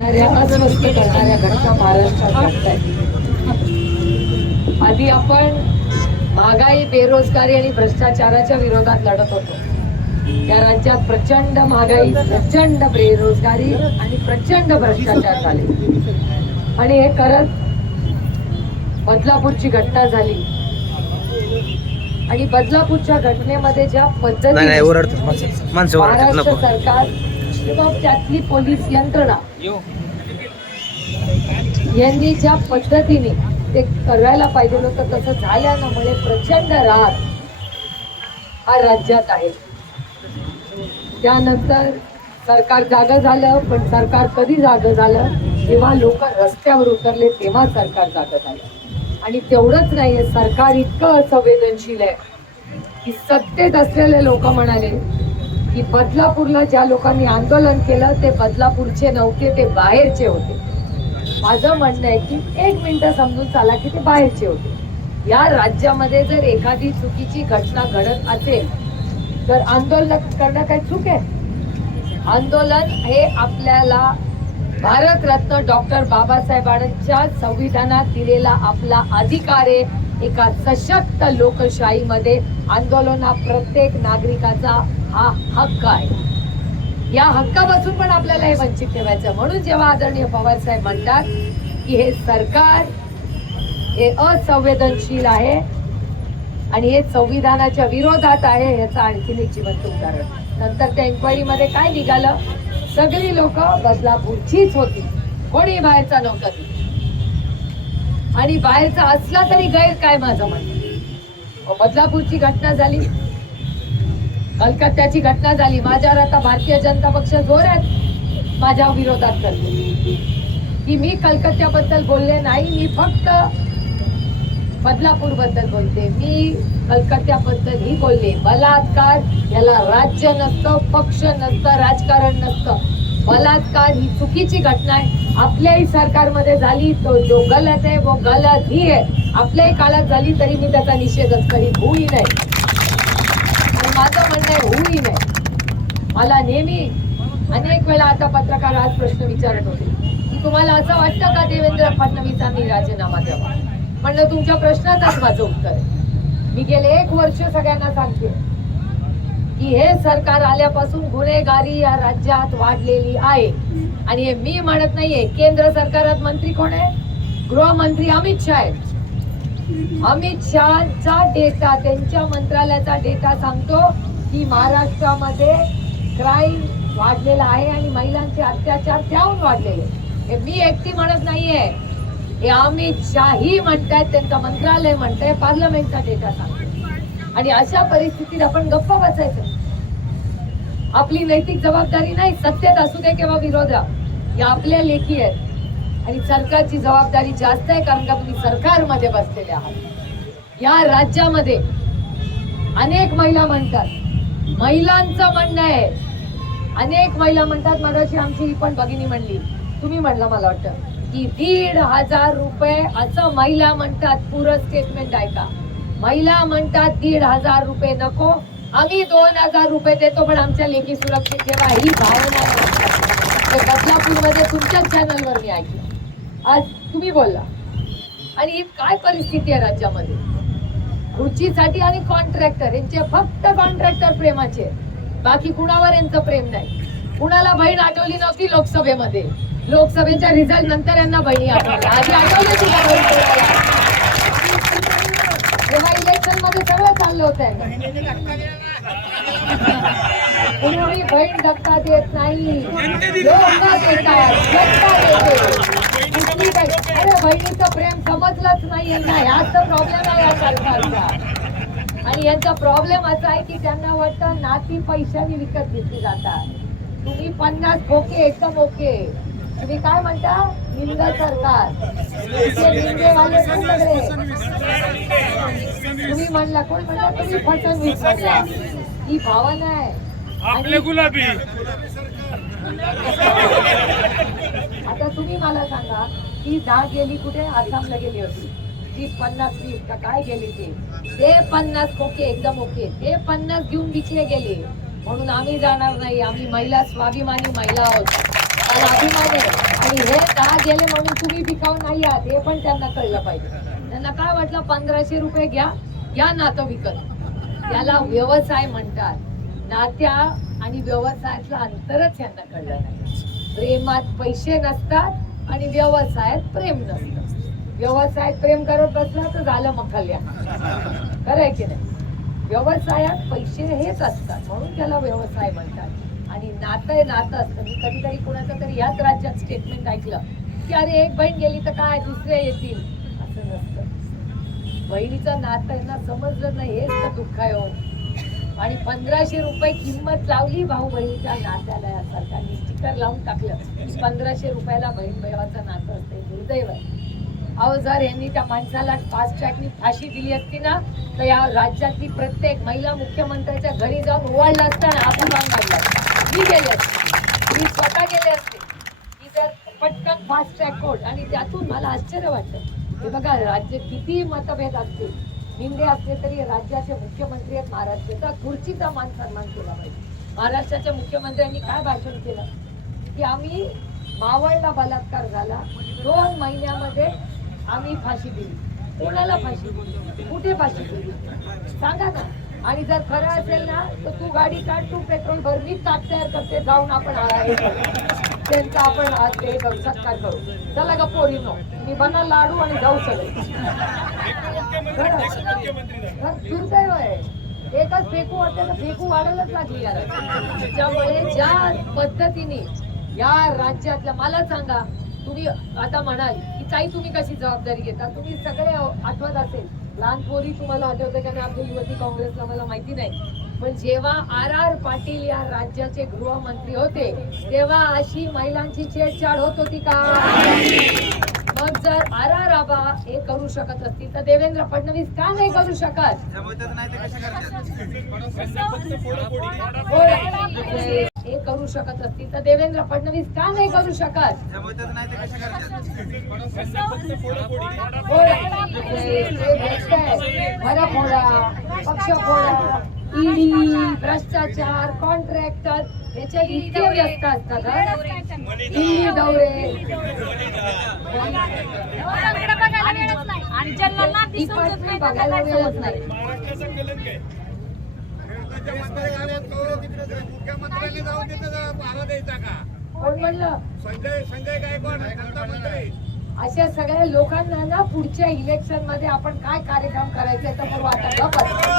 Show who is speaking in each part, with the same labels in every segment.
Speaker 1: करणाऱ्या घटना महाराष्ट्रात आधी आपण महागाई बेरोजगारी आणि भ्रष्टाचाराच्या विरोधात लढत होतो. या राज्यात प्रचंड महागाई प्रचंड बेरोजगारी आणि प्रचंड भ्रष्टाचार झाले. आणि हे करत बदलापूरची घटना झाली. आणि बदलापूरच्या घटनेमध्ये ज्या
Speaker 2: ओरडतात
Speaker 1: महाराष्ट्र सरकार किंवा त्यातली पोलीस यंत्रणा. यांनी ज्या पद्धतीने ते करायला पाहिजे होतं तसं झाल्यामुळे प्रचंड राग हा राज्यात आहे. त्यानंतर सरकार जागं झालं पण सरकार कधी जागं झालं? जेव्हा लोक रस्त्यावर उतरले तेव्हा सरकार जागं झालं. आणि तेवढंच नाहीये सरकार इतकं असंवेदनशील आहे की सत्तेत असलेले लोक म्हणाले की बदलापूरला ज्या लोकांनी आंदोलन केलं ते बदलापूरचे नव्हते ते बाहेरचे होते. माझं म्हणणं आहे की एक मिनटं समजून चाला की ते बाहेरचे होते. या राज्यामध्ये जर एखादी चुकीची घटना घडत असेल तर आंदोलन करणं काय चूक आहे? आंदोलन हे आपल्याला भारतरत्न डॉक्टर बाबासाहेबांच्या संविधानात दिलेला आपला अधिकार आहे. एका सशक्त लोकशाहीमध्ये आंदोलन हा प्रत्येक नागरिकाचा हा हक्क आहे. या हक्कापासून पण आपल्याला हे वंचित ठेवायचं म्हणून जेव्हा आदरणीय पवारसाहेब म्हणतात की हे सरकार हे असंवेदनशील आहे आणि हे संविधानाच्या विरोधात आहे याचं आणखीन एक जिवंत उदाहरण. नंतर त्या इन्क्वायरीमध्ये काय निघालं? सगळी लोक बदलापूरचीच होती. कोणी बाहेरचा नव्हता आणि बाहेरचा असला तरी गैर काय माझं म्हणणं बदलापूरची घटना झाली. कलकत्त्याची घटना झाली. माझ्यावर आता भारतीय जनता पक्ष जोरात माझ्या विरोधात करतो. की मी कलकत्त्याबद्दल बोलले नाही मी फक्त बदलापूरबद्दल बोलते. मी कलकत्त्याबद्दल ही बोलले. बलात्कार याला राज्य नसतं पक्ष नसतं राजकारण नसतं. बलात्कार ही चुकीची घटना आहे. आपल्याही सरकारमध्ये झाली तो जो गलत आहे वो गलत ही आहे. आपल्याही काळात झाली तरी मी त्याचा निषेधच करीत होई नाही. माझं म्हणणं आहे होई नाही. मला नेहमी अनेक वेळा आता पत्रकार आज प्रश्न विचारत होते. की तुम्हाला असं वाटतं का देवेंद्र फडणवीसांनी राजीनामा द्यावा? म्हणलं तुमच्या प्रश्नाचाच माझं उत्तर आहे. मी गेले एक वर्ष सगळ्यांना सांगते. की हे सरकार आल्यापासून गुन्हेगारी या राज्यात वाढलेली आहे. आणि हे मी म्हणत नाहीये केंद्र सरकारात मंत्री कोण आहे? गृहमंत्री अमित शाह आहेत. अमित शहाचा डेटा त्यांच्या मंत्रालयाचा डेटा सांगतो की महाराष्ट्रामध्ये क्राईम वाढलेला आहे आणि महिलांचे अत्याचार त्याहून वाढलेले हे मी एकटी म्हणत नाहीये. हे अमित शाही म्हणतायत त्यांचं मंत्रालय म्हणतंय पार्लमेंटचा डेटा सांगतो. आणि अशा परिस्थितीत आपण गप्प बसायचं. आपली नैतिक जबाबदारी नाही सत्तेत असू दे किंवा विरोधात या आपल्या लेखी आहेत आणि सरकारची जबाबदारी जास्त आहे कारण का तुम्ही सरकारमध्ये बसलेले आहात. या राज्यामध्ये अनेक महिला म्हणतात. महिलांचं म्हणणं आहे. अनेक महिला म्हणतात मगाशी आमची ही पण भगिनी म्हणली. तुम्ही म्हणलं मला वाटतं. की दीड हजार रुपये असं महिला म्हणतात पुरं स्टेटमेंट ऐका महिला म्हणतात दीड हजार रुपये नको. आम्ही दोन हजार रुपये देतो पण आमच्या लेखी सुरक्षित ठेवा ही भावना बदलापूरमध्ये तुमच्याच चॅनलवर मी ऐकलं. आज तुम्ही बोलला. आणि ही काय परिस्थिती आहे राज्यामध्ये? खुर्चीसाठी आणि कॉन्ट्रॅक्टर यांचे फक्त कॉन्ट्रॅक्टर प्रेमाचे बाकी कुणावर यांचं प्रेम नाही? कुणाला बहीण आठवली नव्हती लोकसभेमध्ये? लोकसभेच्या रिझल्ट नंतर यांना बहिणी आठवल्या आधी आठवले तुला बहीणमध्ये सगळं चाललं होतं कुणी बहीण धक्का देत नाही. अरे बहिणीचं प्रेम समजलंच नाही यांना. ह्याच तर प्रॉब्लेम आहे या सरकारचा. आणि यांचा प्रॉब्लेम असा आहे की त्यांना वाटतं नाती पैशाने विकत घेतली जातात. तुम्ही पन्नास खोके एकदम ओके तुम्ही काय म्हणता? निंद सरकार. निंदेवाले पण सगळे? तुम्ही म्हणला कोण म्हणला? तुम्ही फसवणूक म्हणला. ही भावना आहे.
Speaker 3: आपले गुलाबी.
Speaker 1: आता तुम्ही मला सांगा ती दहा गेली कुठे? आसामला गेली होती. ती पन्नास वीस का काय गेली ते? ते पन्नास ओके एकदम ओके. ते पन्नास घेऊन विकले गेले. म्हणून आम्ही जाणार नाही. आम्ही महिला स्वाभिमानी महिला आहोत. अभिमान आहे. आणि हे दहा गेले म्हणून तुम्ही बिकाऊ नाही आहात हे पण त्यांना कळलं पाहिजे. त्यांना काय वाटलं? पंधराशे रुपये घ्या घ्या नातं विकत. याला व्यवसाय म्हणतात. नात्या आणि व्यवसायातलं अंतरच यांना कळलं नाही. प्रेमात पैसे नसतात आणि व्यवसायात प्रेम नसतं. व्यवसायात प्रेम करत बसला तर झालं मखल्या खरं आहे की नाही? व्यवसायात पैसे हेच असतात म्हणून त्याला व्यवसाय म्हणतात. आणि नातं आहे नातं असतं. मी कधीतरी कुणाचं तरी याच राज्यात स्टेटमेंट ऐकलं की अरे एक बहीण गेली तर काय? दुसरे येतील. असं नसतं. बहिणीचं नातं यांना समजलं नाही हेच तर दुःख आहे हो. आणि पंधराशे रुपये किंमत लावली भाऊ बहिणीच्या नात्याला या सरकारने स्टिकर लावून टाकलं की पंधराशे रुपयाला बहीण भावाचं नातं असते दुर्दैव आहे. अहो जर यांनी त्या माणसाला फास्ट ट्रॅकनी फाशी दिली असती ना तर या राज्यातली प्रत्येक महिला मुख्यमंत्र्याच्या घरी जाऊन ओवाळला असतं आणि आपण जाऊन काढला मी गेले असते. मी स्वतः गेले असते. की जर पटकन फास्ट ट्रॅक कोर्ट आणि त्यातून मला आश्चर्य वाटतं. हे बघा राज्य किती मतभेद असतील. निंदे असले तरी राज्याचे मुख्यमंत्री आहेत महाराष्ट्राचा खुर्चीचा मान सन्मान केला पाहिजे. महाराष्ट्राच्या मुख्यमंत्र्यांनी काय भाषण केलं? की आम्ही मावळला बलात्कार झाला. दोन महिन्यामध्ये आम्ही फाशी दिली. कोणाला फाशी दिली? कुठे फाशी दिली? सांगा ना. आणि जर खरं असेल ना तर तू गाडी काढ तू पेट्रोल भर मी ताक तयार करते जाऊन आपण करू. त्यांचा आपण आज ते करू सत्कार करू. चला ग पोरीनो मी बना लाडू आणि जाऊ सगळे. दुर्दैव आहे एकच फेकू वाटते तर फेकू वाढायलाच लागली यार त्यामुळे ज्या पद्धतीने या राज्यातल्या मला सांगा तुम्ही आता म्हणाल की ताई तुम्ही कशी जबाबदारी घेता? तुम्ही सगळे आठवत असेल. लहान पोरी तुम्हाला आठवतं का? नाही आपल्या युवती काँग्रेसला मला माहिती नाही. पण जेव्हा आर आर पाटील या राज्याचे गृहमंत्री होते तेव्हा अशी महिलांची छेडछाड होत होती का? मग जर आर आर आबा हे करू शकत असतील तर देवेंद्र फडणवीस का नाही करू शकत? हे करू शकत असतील. तर देवेंद्र फडणवीस का नाही करू शकत? फोडा पक्ष फोडा ईडी भ्रष्टाचार कॉन्ट्रॅक्टर याचे इतके व्यस्त असतात ईडी दौरे. बघायला वेळच नाही.
Speaker 3: मुख्यमंत्र्यांनी जाऊन तिथं द्यायचा का?
Speaker 1: कोण म्हणलं?
Speaker 3: संजय संजय गायकवाड मंत्री.
Speaker 1: अशा सगळ्या लोकांना ना पुढच्या इलेक्शनमध्ये आपण काय कार्यक्रम करायचे तर वाटायला पाहिजे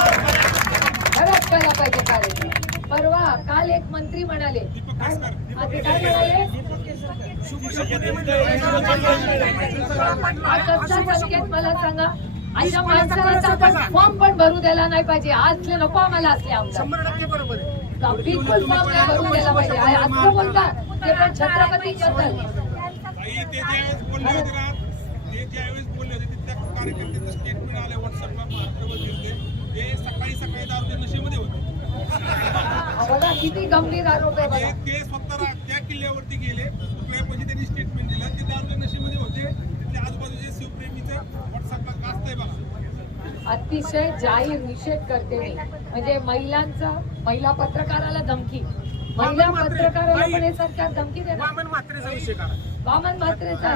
Speaker 1: खरंच केला पाहिजे कार्यक्रम. परवा काल एक मंत्री म्हणाले. काय हा, म्हणाले? हा संकेत मला सांगा अशा माणसाला फॉर्म पण भरू द्यायला नाही पाहिजे. असले नको आम्हाला असले आमदार.
Speaker 3: शंभर टक्के बरोबर आहे.
Speaker 1: बिलकुल फॉर्म नाही भरून द्यायला पाहिजे. असं बोलतात ते पण छत्रपती जगदल
Speaker 4: ताई ते ज्यावेळेस बोलले होते ना ते ज्यावेळेस बोलले होते ते त्या कार्यकर्त्यांचं स्टेटमेंट आले व्हॉट्सअपला महाराष्ट्रवर गेले ते सकाळी सकाळी दारूच्या नशेमध्ये होते.
Speaker 1: बघा किती गंभीर आरोप आहे
Speaker 4: ते
Speaker 1: बघा
Speaker 4: ते स्वतः रा- त्या किल्ल्यावरती गेले तुकड्यापाशी त्यांनी स्टेटमेंट दिलं ते दारूच्या नशेमध्ये होते.
Speaker 1: अतिशय जाहीर निषेध करते मी. म्हणजे महिलांचं महिला पत्रकाराला धमकी. महिला पत्रकाराला पण हे सरकार धमकी देणार.
Speaker 3: वामन मात्रेचा विषय काढा.
Speaker 1: वामन मात्रेचा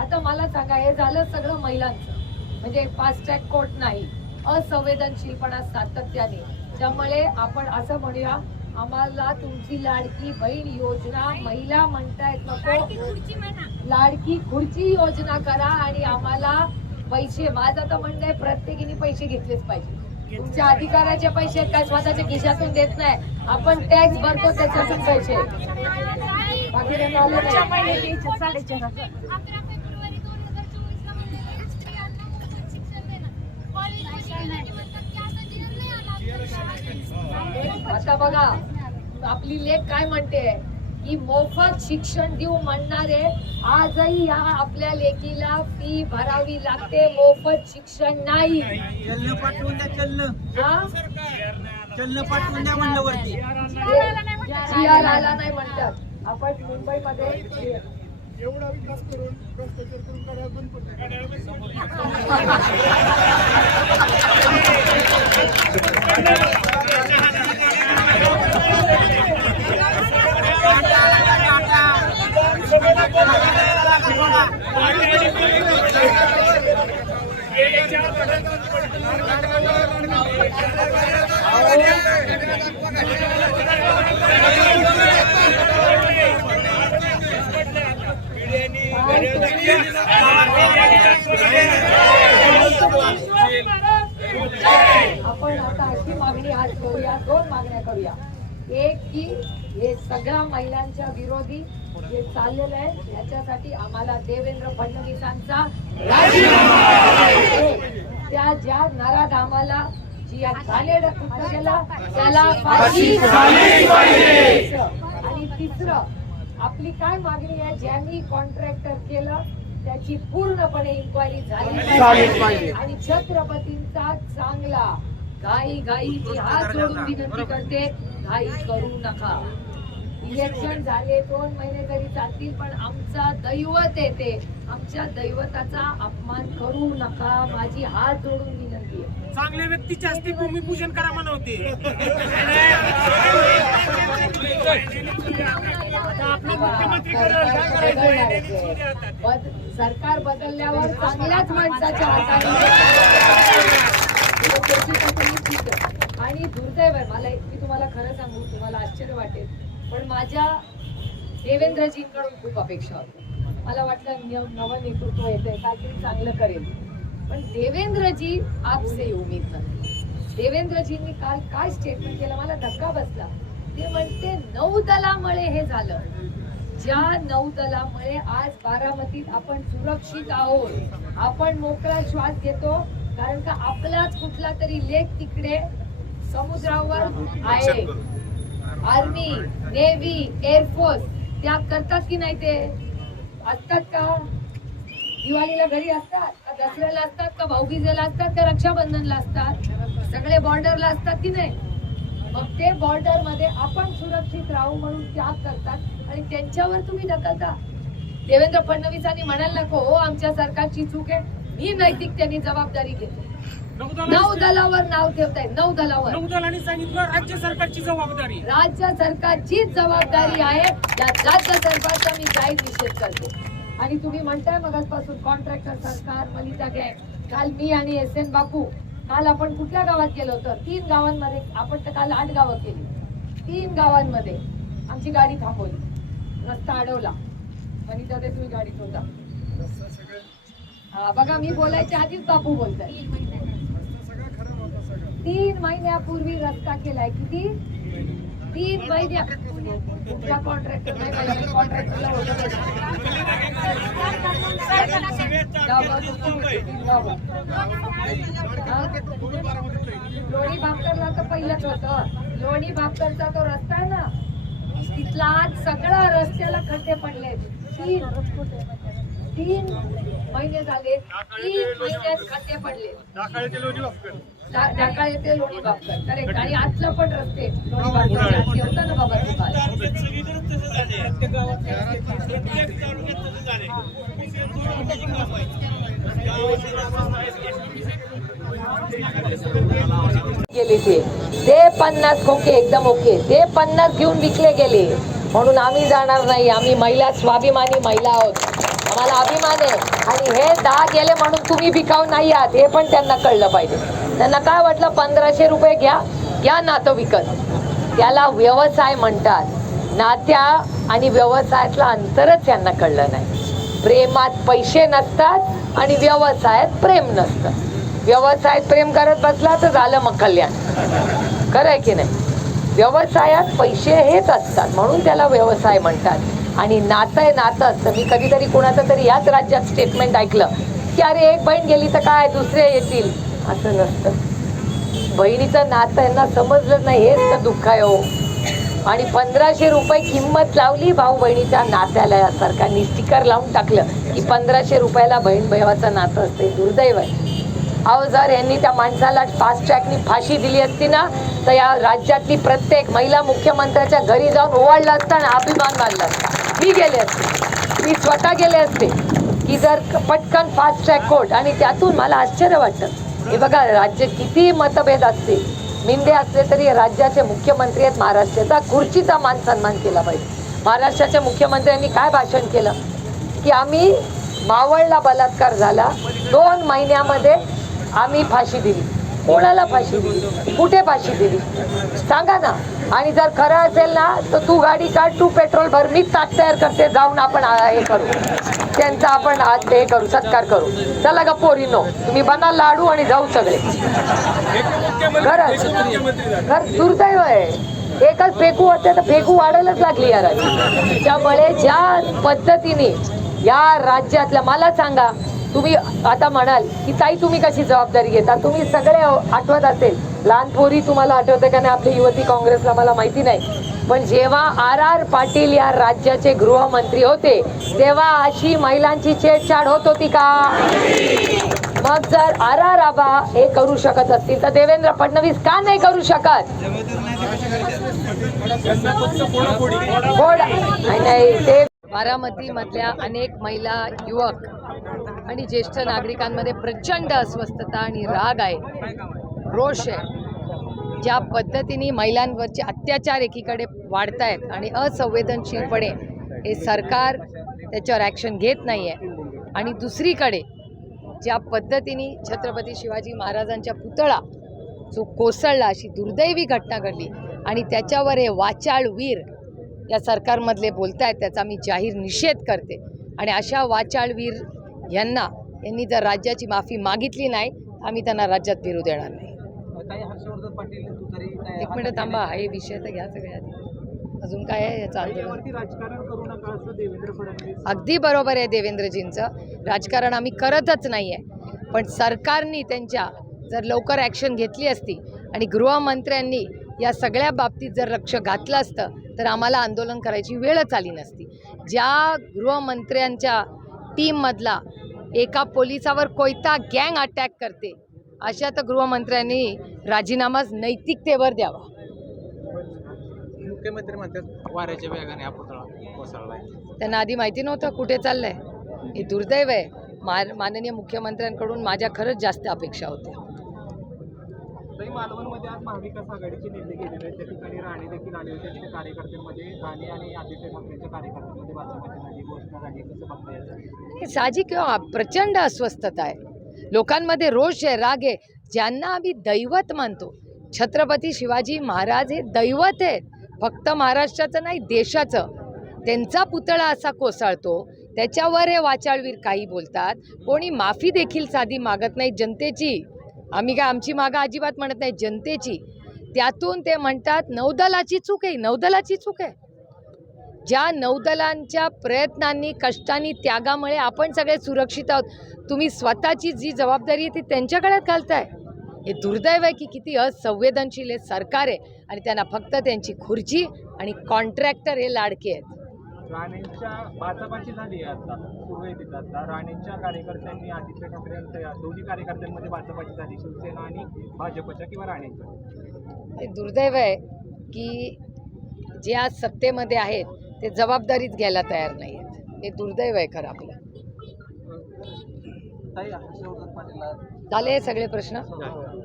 Speaker 1: आता मला सांगा हे झालं सगळं महिलांचं. म्हणजे फास्ट ट्रॅक कोर्ट नाही. असंवेदनशीलपणा सातत्याने. त्यामुळे आपण असं म्हणूया आम्हाला तुमची लाडकी बहीण योजना महिला म्हणतायत नको. लाडकी खुर्ची योजना करा आणि आम्हाला पैसे माझं तर म्हणणं आहे प्रत्येकीने पैसे घेतलेच पाहिजे. तुमच्या अधिकाराचे पैसे काय स्वतःच्या खिशातून देत नाही. आपण टॅक्स भरतो त्याच्यातून पैसे आता बघा आपली लेख काय म्हणते? की मोफत शिक्षण देऊ म्हणणारे आजही या आपल्या लेकीला फी भरावी लागते. मोफत शिक्षण नाही.
Speaker 5: चलन पाठवून द्या चलन.
Speaker 1: हा?
Speaker 5: चलन पाठवून द्या म्हणलं वरती.
Speaker 1: जी आर आला नाही म्हणतात. आपण मुंबईमध्ये
Speaker 3: एवढा विकास करून भ्रष्टाचार करून काढा बंद पडतो
Speaker 1: आपण आता अशी मागणी आज करूया दोन मागण्या करूया. एक की हे सगळ्या महिलांच्या विरोधी जे चाललेलं आहे याच्यासाठी आम्हाला देवेंद्र फडणवीसांचा. त्या ज्या जी कृत्य केलं त्याला. आणि तिसरं आपली काय मागणी आहे ज्यांनी कॉन्ट्रॅक्टर केलं त्याची पूर्णपणे इन्क्वायरी झाली आणि छत्रपतींचा चांगला घाई घाई मी हात जोडून विनंती करते घाई करू नका इलेक्शन झाले दोन महिने तरी चालतील पण आमचा दैवत येते. आमच्या दैवताचा अपमान करू नका. माझी हात जोडून विनंती आहे.
Speaker 5: चांगल्या व्यक्तीचे असते भूमिपूजन करा म्हणवते.
Speaker 1: सरकार बदलल्यावर चांगल्याच माणसाच्या हाताने. आणि दुर्दैव आहे मला मी तुम्हाला खरं सांगू तुम्हाला आश्चर्य वाटेल. पण माझ्या देवेंद्रजींकडून खूप अपेक्षा होती. मला वाटलं नवं नेतृत्व येतंय काहीतरी चांगलं करेल. पण देवेंद्रजी आपसे उमेद नाही देवेंद्रजींनी काल काय स्टेटमेंट केलं मला धक्का बसला. ते म्हणते नौदलामुळे हे झालं. ज्या नौदलामुळे आज बारामतीत आपण सुरक्षित आहोत आपण मोकळा श्वास घेतो कारण का आपलाच कुठला तरी लेख तिकडे समुद्रावर आहे. आर्मी नेव्ही एअरफोर्स त्याग करतात की नाही ते? असतात का? दिवाळीला घरी असतात का? दसऱ्याला असतात का? भाऊबीजेला असतात का? रक्षाबंधनला असतात? सगळे बॉर्डरला असतात की नाही? मग ते बॉर्डरमध्ये आपण सुरक्षित राहू म्हणून त्याग करतात आणि त्यांच्यावर तुम्ही ढकलता. देवेंद्र फडणवीसांनी म्हणायला नको हो आमच्या सरकारची चूक आहे. ही नैतिक त्यांनी जबाबदारी घेते. नऊ दलावर नाव ठेवताय नऊ दलावर
Speaker 5: नौदलाने सांगितलं राज्य सरकारची जबाबदारी.
Speaker 1: राज्य सरकारचीच जबाबदारी आहे. या राज्य सरकारचा मी जाहीर निषेध करते. आणि तुम्ही म्हणताय मगासपासून कॉन्ट्रॅक्टर सरकार मलिता गँग काल मी आणि एस एन बापू काल आपण कुठल्या गावात गेलो होतं? तीन गावांमध्ये आपण तर काल आठ गावं केली. तीन गावांमध्ये आमची गाडी थांबवली. रस्ता अडवला. वनिता ते तुम्ही गाडीत होता
Speaker 3: रस्ता सगळं
Speaker 1: हा बघा मी बोलायच्या आधीच बापू बोलताय
Speaker 3: रस्ता सगळा खराब होता सगळा
Speaker 1: तीन महिन्यापूर्वी रस्ता केलाय. किती? तीन महिन्या कुठला कॉन्ट्रॅक्टर कॉन्ट्रॅक्टरला लोणी भापकरला तर पहिलंच होतं. लोणी भापकरचा तो रस्ता आहे ना तिथला आज सगळा रस्त्याला खड्डे पडले तीन तीन महिने झाले. तीन महिन्यात खड्डे पडले ढाका येते लोणी बापकर करेक्ट आणि पण रस्ते लोणी बापकर होतं ना बाबा तुम्हाला गेले ते. ते पन्नास खोके एकदम ओके. ते पन्नास घेऊन विकले गेले. म्हणून आम्ही जाणार नाही. आम्ही महिला स्वाभिमानी महिला आहोत. आम्हाला अभिमान आहे. आणि हे दहा गेले म्हणून तुम्ही विकाऊ नाही आहात. हे पण त्यांना कळलं पाहिजे. त्यांना काय वाटलं? पंधराशे रुपये घ्या घ्या नातं विकत. त्याला व्यवसाय म्हणतात. नात्या आणि व्यवसायातलं अंतरच यांना कळलं नाही. प्रेमात पैसे नसतात आणि व्यवसायात प्रेम नसतं. व्यवसायात प्रेम करत बसला तर झालं मग कल्याण. खरं आहे की नाही? व्यवसायात पैसे हेच असतात म्हणून त्याला व्यवसाय म्हणतात. आणि नातं आहे नातं. असतं मी कधीतरी कुणाचं तरी याच राज्यात स्टेटमेंट ऐकलं. की अरे एक बहीण गेली तर काय? दुसरे येतील. असं नसतं. बहिणीचं नातं यांना समजलं नाही हेच तर दुःख आहे हो. आणि पंधराशे रुपये किंमत लावली भाऊ बहिणीच्या नात्याला या स्टिकर लावून टाकलं की पंधराशे रुपयाला बहीण भावाचं नातं असते दुर्दैव आहे. अहो जर यांनी त्या माणसाला फास्ट ट्रॅकनी फाशी दिली असती ना तर या राज्यातली प्रत्येक महिला मुख्यमंत्र्याच्या घरी जाऊन ओवाळला असता आणि अभिमान मानला असता. मी गेले असते. मी स्वतः गेले असते. की जर पटकन फास्ट ट्रॅक कोर्ट आणि त्यातून मला आश्चर्य वाटतं. हे बघा राज्य किती मतभेद असतील. मिंदे असले तरी राज्याचे मुख्यमंत्री आहेत महाराष्ट्राचा. खुर्चीचा मान सन्मान केला पाहिजे. महाराष्ट्राच्या मुख्यमंत्र्यांनी काय भाषण केलं? की आम्ही मावळला बलात्कार झाला. दोन महिन्यामध्ये आम्ही फाशी दिली. कोणाला फाशी दिली? कुठे फाशी दिली? सांगा ना. आणि जर खरं असेल ना तर तू गाडी काढ तू पेट्रोल भर मी ताट तयार करते. जाऊन आपण हे करू. त्यांचा आपण आज हे करू सत्कार करू. चला का पोरीनो तुम्ही बना लाडू आणि जाऊ सगळे. खरंच. खर दुर्दैव आहे. एकच फेकू होते तर फेकू वाढायलाच लागली या त्यामुळे ज्या पद्धतीने या राज्यातल्या मला सांगा तुम्ही आता म्हणाल की ताई तुम्ही कशी जबाबदारी घेता? तुम्ही सगळे आठवत असेल. लहान पोरी तुम्हाला आठवते का नाही? आपली युवती काँग्रेसला मला माहिती नाही. पण जेव्हा आर आर पाटील या राज्याचे गृहमंत्री होते तेव्हा अशी महिलांची छेडछाड होत होती का? मग जर आर आर आबा हे करू शकत असतील तर देवेंद्र फडणवीस का नाही करू शकत? नाही, नाही ते बारामती मधल्या अनेक महिला युवक आणि ज्येष्ठ नागरिकांमध्ये प्रचंड अस्वस्थता आणि राग आहे. रोष आहे. ज्या पद्धतीने महिलांवरचे अत्याचार एकीकडे वाढत आहेत आणि असंवेदनशीलपणे हे सरकार त्याच्यावर ॲक्शन घेत नाही आहे आणि दुसरीकडे ज्या पद्धतीने छत्रपती शिवाजी महाराजांच्या पुतळा जो कोसळला अशी दुर्दैवी घटना घडली आणि त्याच्यावर हे वाचाळ वीर या सरकारमधले बोलत आहेत त्याचा मी जाहीर निषेध करते. आणि अशा वाचाळवीर यांना यांनी जर राज्याची माफी मागितली नाही आम्ही त्यांना राज्यात फिरू देणार नाही. एक मिनिट थांबा हा विषय तर घ्या सगळ्या आधी. अजून काय आहे याचं आंदोलन? अगदी बरोबर आहे देवेंद्रजींचं. राजकारण आम्ही करतच नाही आहे पण सरकारनी त्यांच्या जर लवकर ॲक्शन घेतली असती आणि गृहमंत्र्यांनी या सगळ्या बाबतीत जर लक्ष घातलं असतं तर आम्हाला आंदोलन करायची वेळच आली नसती. ज्या गृहमंत्र्यांच्या टीममधला एका पोलिसावर कोयता गँग अटॅक करते. अशा तर गृहमंत्र्यांनी राजीनामाच नैतिकतेवर द्यावा.
Speaker 6: मुख्यमंत्री म्हणतात वाऱ्याच्या वेगाने हा पुतळा कोसळलाय.
Speaker 1: त्यांना आधी माहिती नव्हतं कुठे चाललंय. हे दुर्दैव आहे. मा माननीय मुख्यमंत्र्यांकडून माझ्या खरंच जास्त अपेक्षा होत्या.
Speaker 5: आजही मालवणमध्ये आज महाविकास आघाडीचे नेते गेलेले आहेत त्या ठिकाणी राणे देखील आले होते. तिथे कार्यकर्त्यांमध्ये राणे आणि आदित्य ठाकरेंच्या कार्यकर्त्यांमध्ये भाजपाची घोषणा झाली कसं बघता याचं?
Speaker 1: साहजिक किंवा प्रचंड अस्वस्थता आहे. लोकांमध्ये रोष आहे राग आहे. ज्यांना आम्ही दैवत मानतो छत्रपती शिवाजी महाराज हे दैवत आहेत. फक्त महाराष्ट्राचं नाही देशाचं. त्यांचा पुतळा असा कोसळतो. त्याच्यावर हे वाचाळवीर काही बोलतात. कोणी माफी देखील साधी मागत नाही जनतेची. आम्ही काय आमची मागं अजिबात म्हणत नाही जनतेची. त्यातून ते म्हणतात नौदलाची चूक आहे नौदलाची चूक आहे. ज्या नौदलांच्या प्रयत्नांनी कष्टांनी त्यागामुळे आपण सगळे सुरक्षित आहोत. तुम्ही स्वतःची जी जबाबदारी आहे ती त्यांच्या घालताय. हे दुर्दैव आहे की किती असंवेदनशील हे सरकार आहे आणि त्यांना फक्त त्यांची खुर्ची आणि कॉन्ट्रॅक्टर हे लाडके आहेत.
Speaker 5: राणेंच्या भाजपाची झाली आहे आता. सुरू आहे तिथं आता. राणेंच्या कार्यकर्त्यांनी आदित्य ठाकरे यांच्या दोन्ही कार्यकर्त्यांमध्ये भाजपाची झाली. शिवसेना आणि भाजपच्या किंवा राणेंच्या?
Speaker 1: हे दुर्दैव आहे की जे आज सत्तेमध्ये आहेत ते जबाबदारीच घ्यायला तयार नाही आहेत. हे दुर्दैव आहे खरं आपलं. झाले सगळे प्रश्न.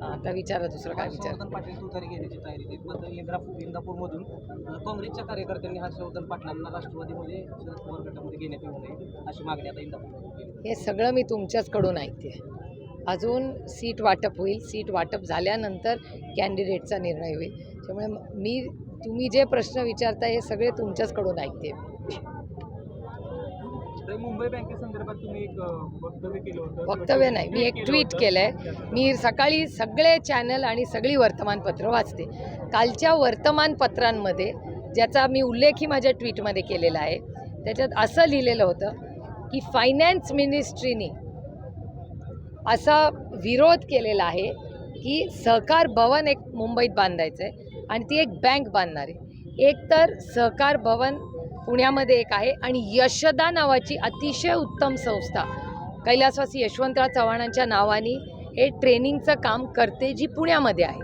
Speaker 1: आता विचारा दुसरं काय विचार
Speaker 6: पाटील तुतारी घेण्याची तयारी इंद्रापूर इंदापूरमधून अं, काँग्रेसच्या कार्यकर्त्यांनी हर्षवर्धन पाटलांना राष्ट्रवादीमध्ये शरद पवार गटामध्ये घेण्यात येऊ नये अशी मागणी आता इंदापूर
Speaker 1: हे सगळं मी तुमच्याचकडून ऐकते. अजून सीट वाटप होईल. सीट वाटप झाल्यानंतर कॅन्डिडेटचा निर्णय होईल. त्यामुळे म- तुम्ही जे प्रश्न विचारता हे सगळे तुमच्याचकडून ऐकते.
Speaker 5: तर मुंबई बँकेसंदर्भात तुम्ही एक अं, वक्तव्य केलं होतं.
Speaker 1: वक्तव्य नाही मी एक ट्विट केलं आहे मी सकाळी सगळे चॅनल आणि सगळी वर्तमानपत्र वाचते. कालच्या वर्तमानपत्रांमध्ये ज्याचा मी उल्लेखही माझ्या ट्विटमध्ये केलेला आहे त्याच्यात असं लिहिलेलं होतं की फायनान्स मिनिस्ट्रीनी असा विरोध केलेला आहे की सहकार भवन एक मुंबईत बांधायचं आहे आणि ती एक बँक बांधणार आहे. एक तर सहकार भवन पुण्यामध्ये एक आहे आणि यशदा नावाची अतिशय उत्तम संस्था. कैलासवासी यशवंतराव चव्हाणांच्या नावाने हे ट्रेनिंगचं काम करते जी पुण्यामध्ये आहे.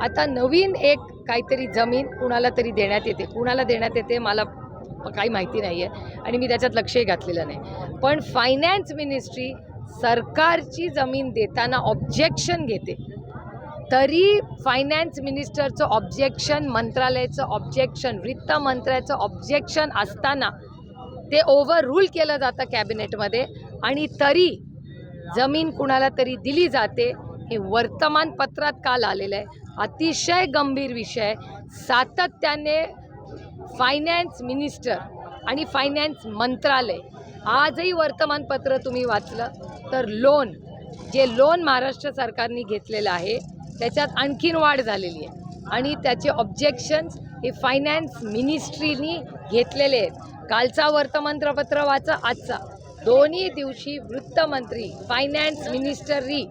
Speaker 1: आता नवीन एक काहीतरी जमीन कुणाला तरी देण्यात येते. कुणाला देण्यात येते मला काही माहिती नाही आहे आणि मी त्याच्यात लक्षही घातलेलं नाही. पण फायनान्स मिनिस्ट्री सरकारची जमीन देताना ऑब्जेक्शन घेते. तरी फायनान्स मिनिस्टरचं ऑब्जेक्शन मंत्रालयाचं ऑब्जेक्शन वित्त मंत्र्याचं ऑब्जेक्शन असताना ते ओव्हर रूल केलं जातं कॅबिनेटमध्ये आणि तरी जमीन कुणाला तरी दिली जाते हे वर्तमानपत्रात काल आलेलं आहे. अतिशय गंभीर विषय सातत्याने फायनान्स मिनिस्टर आणि फायनान्स मंत्रालय आजही वर्तमानपत्र तुम्ही वाचलं तर लोन जे लोन महाराष्ट्र सरकारने घेतलेलं आहे त्याच्यात आणखीन वाढ झालेली आहे. आणि त्याचे ऑब्जेक्शन्स हे फायनान्स मिनिस्ट्रीनी घेतलेले आहेत. कालचा वर्तमानपत्र वाचा आजचा. दोन्ही दिवशी वृत्तमंत्री फायनान्स मिनिस्टरी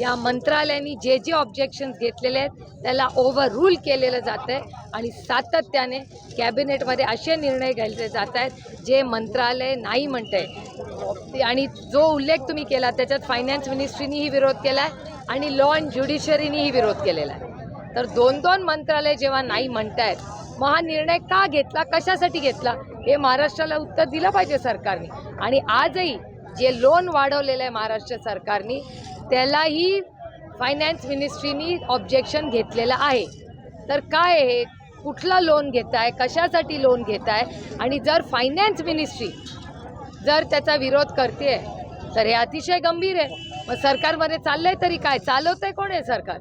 Speaker 1: या मंत्रालयाने जे जे ऑब्जेक्शन्स घेतलेले आहेत त्याला ओव्हर रूल केलेलं जातं आहे आणि सातत्याने कॅबिनेटमध्ये असे निर्णय घ्यायचे जात आहेत जे मंत्रालय नाही म्हणत आहे आणि जो उल्लेख तुम्ही केला त्याच्यात फायनान्स मिनिस्ट्रीनीही विरोध केला आहे आणि लॉ अँड ज्युडिशरीनीही विरोध केलेला आहे. तर दोन दोन मंत्रालय जेव्हा नाही म्हणतायत मग हा निर्णय का घेतला कशासाठी घेतला हे महाराष्ट्राला उत्तर दिलं पाहिजे सरकारने. आणि आजही जे लोन वाढवलेलं आहे महाराष्ट्र सरकारने त्यालाही फायनान्स मिनिस्ट्रीनी ऑब्जेक्शन घेतलेलं आहे. तर काय हे? कुठला लोन घेत आहे कशासाठी लोन घेत आहे आणि जर फायनान्स मिनिस्ट्री जर त्याचा विरोध करते तर हे अतिशय गंभीर आहे. मग सरकारमध्ये चाललंय तरी काय? चालवतंय कोण आहे सरकार?